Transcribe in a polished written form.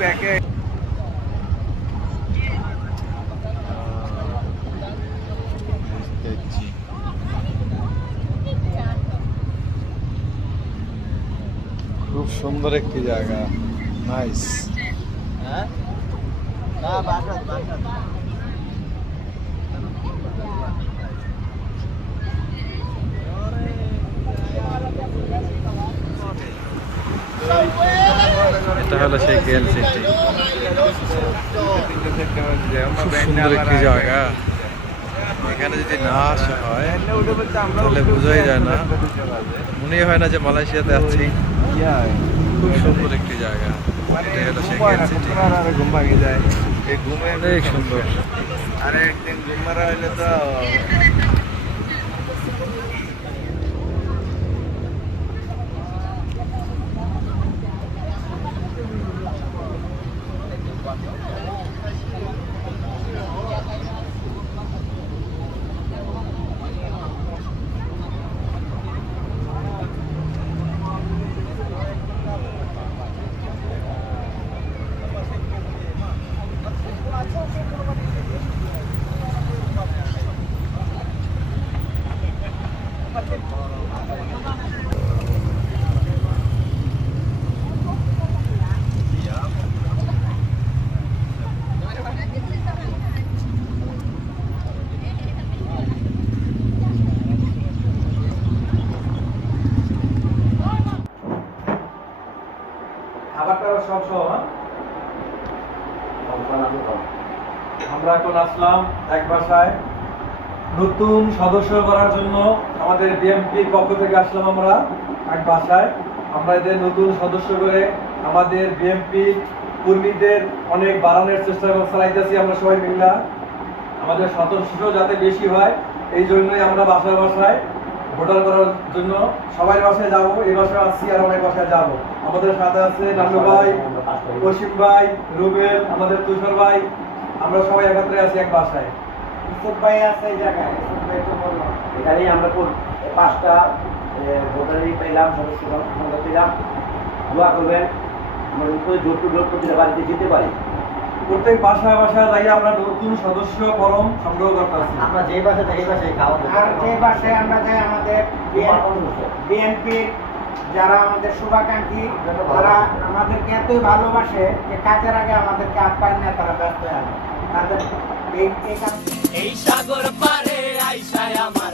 ব্যাকে খুব সুন্দর একটি জায়গা, নাইস। হ্যাঁ না বাসা বাসা এটা হলো সেই গেল সিটি। খুব সুন্দর একটি জায়গা। এখানে যদি না আসা হয় তাহলে বোঝাই যায় না, মনে হয় না যে মালয়েশিয়াতে আছি। খুব সুন্দর একটি জায়গা। এটা হলো সেই গেল সিটি। ঘুম ভাঙে যায়, এই ঘুমে অনেক সুন্দর। আরে একদিন ঘুম মারা হইলে তো খাবারটা সব সহ। আমরা এখন আসলাম এক বাসায় নতুন সদস্য করার জন্য। আমাদের বিএমপির পক্ষ থেকে আসলাম আমরা এক বাসায়। আমরা এদের নতুন সদস্য করে আমাদের বিএমপি কর্মীদের অনেক বাড়ানোর চেষ্টা চালাইতেছি আমরা সবাই মিলে। আমাদের সদস্য যাতে বেশি হয় এই জন্যই আমরা বাসায় বাসায় ভোটার করার জন্য সবাই বাসায় যাব। এই বাসায় আসছি আর অনেক বাসায় যাব। আমাদের সাথে আছে নান্নু ভাই, অসীম ভাই, রুবেল, আমাদের তুষার ভাই। আমরা সবাই একত্রে আছি এক বাসায়। ইসুফ ভাই আছে এই জায়গায়। ইসুফ ভাই তো বললাম এখানেই আমরা 5টা ভোটারই পেলাম, সদস্য সংখ্যা পেলাম। দোয়া করবেন আমরা জোর প্রতিটা বাড়িতে যেতে পারি। প্রত্যেক বাসায় বাসায় যাই আমরা নতুন সদস্য ফরম সংগ্রহ করতেছি। আমরা যে বাসায় যাই বাসায় খাওয়া আর যে বাসায় আমরা যাই আমাদের বিএনপির যারা আমাদের শুভাকাঙ্ক্ষী তারা আমাদেরকে এতই ভালোবাসে যে কাজের আগে আমাদেরকে আপ্যায়ন নিয়ে তারা ব্যস্ত হয় তাদের এই এই সাগর পারে আইসায় আমার